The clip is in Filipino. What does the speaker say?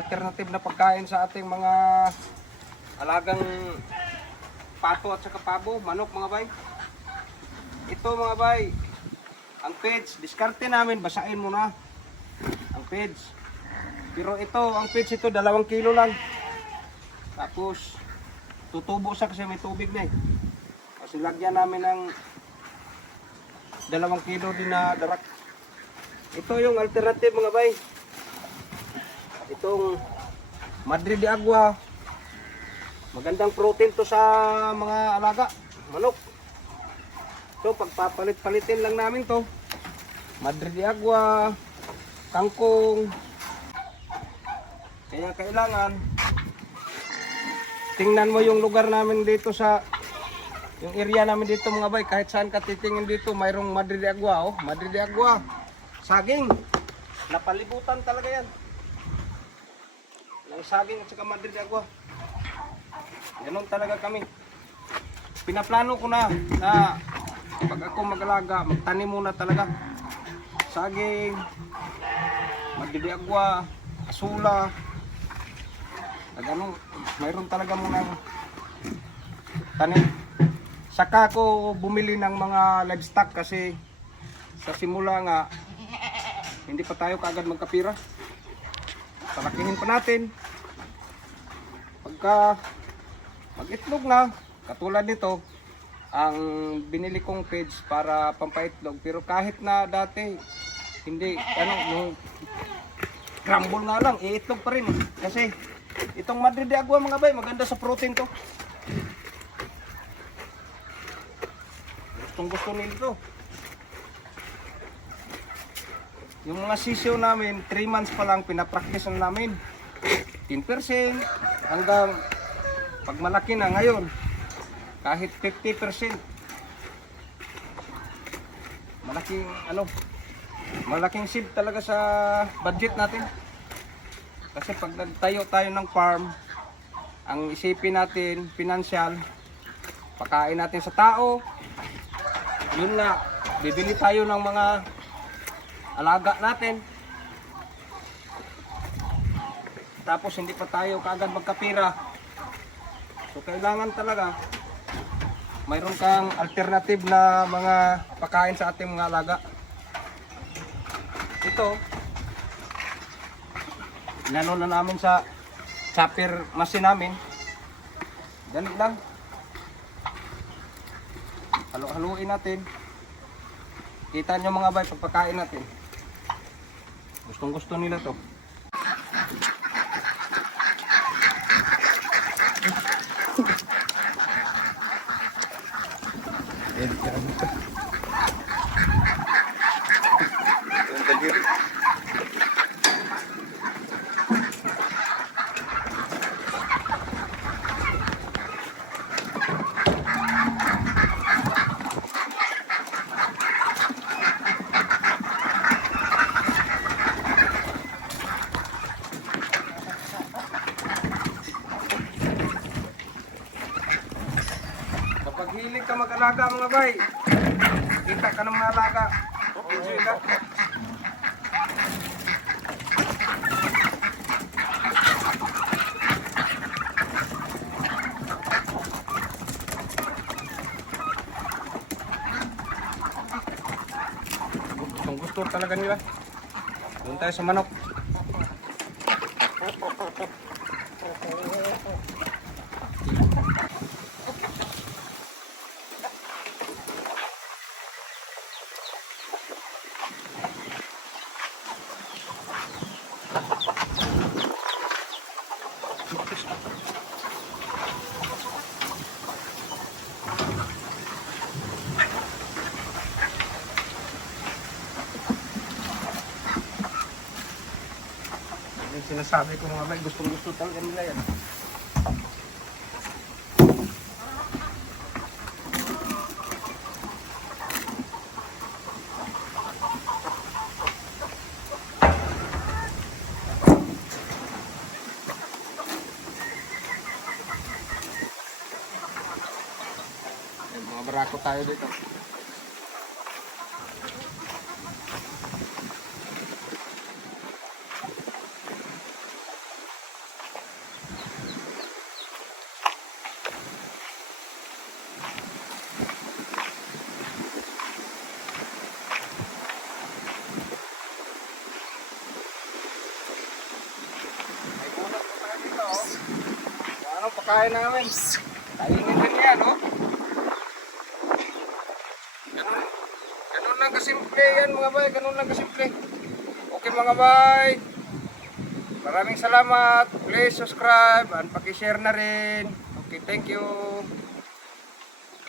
alternative na pagkain sa ating mga alagang pato at saka pabo, manok mga bay. Ito mga bay, ang feeds, diskarte namin, basain mo na ang feeds. Pero ito, ang feeds ito 2 kilo lang. Tapos tutubo siya kasi may tubig na eh. Kasi lagyan namin ng 2 kilo din na darak. Ito yung alternative mga bay. Itong Madre de Agua. Magandang protein to sa mga alaga, manok. So pagpapalit-palitin lang namin to. Madre de Agua, kangkong. Kaya kailangan tingnan mo yung lugar namin dito sa yung area namin dito mga bay, kahit saan ka titingin dito mayroong Madre de Agua, oh, Madre de Agua. Saging. Napalibutan talaga yan. Ng saging at saka Madre de Agua. Ganon talaga kami. Pinaplano ko na pag ako mag-alaga, magtanim muna talaga. Saging, Madre de Agua, asula. Ganun, mayroon talaga muna tanim. Saka ako bumili ng mga livestock kasi sa simula nga hindi pa tayo kaagad magkapira. Palakihin pa natin. Pagka mag-itlog na, katulad nito, ang binili kong feeds para pampaitlog. Pero kahit na dati, hindi, yung crumble nga lang, iitlog pa rin. Kasi, itong Madre de Agua mga bay, maganda sa protein to. Gustong gusto nito. Yung mga sisyo namin, 3 months pa lang, pinapractice na namin. 10% hanggang pag malaki na ngayon, kahit 50%. Malaking save talaga sa budget natin. Kasi pag nagtayo tayo ng farm, ang isipin natin, financial, pakain natin sa tao, yun na, bibili tayo ng mga alaga natin. Tapos hindi pa tayo kaagad magkapira. So kailangan talaga mayroon kang alternative na mga pakain sa ating mga alaga. Ito, inano na namin sa chopper machine namin. Ganun lang. Halo-haluin natin. Kita nyo mga bay, pagpakain natin. Gustong gusto nila to. Kapag hilig ka mag-alaga mga bay, kita ka ng mga alaga. Enjoy ka. Gusto talaga nila. Doon tayo sa manok. Yung sinasabi ko mga bay, gustong-gusto talaga nila yan. Mga barako tayo dito. pagkain namin. Kainin din yan, no? Ganun lang kasimple yan mga bay, ganun lang kasimple. Okay mga bay. Maraming salamat. Please subscribe and paki-share na rin. Okay, thank you.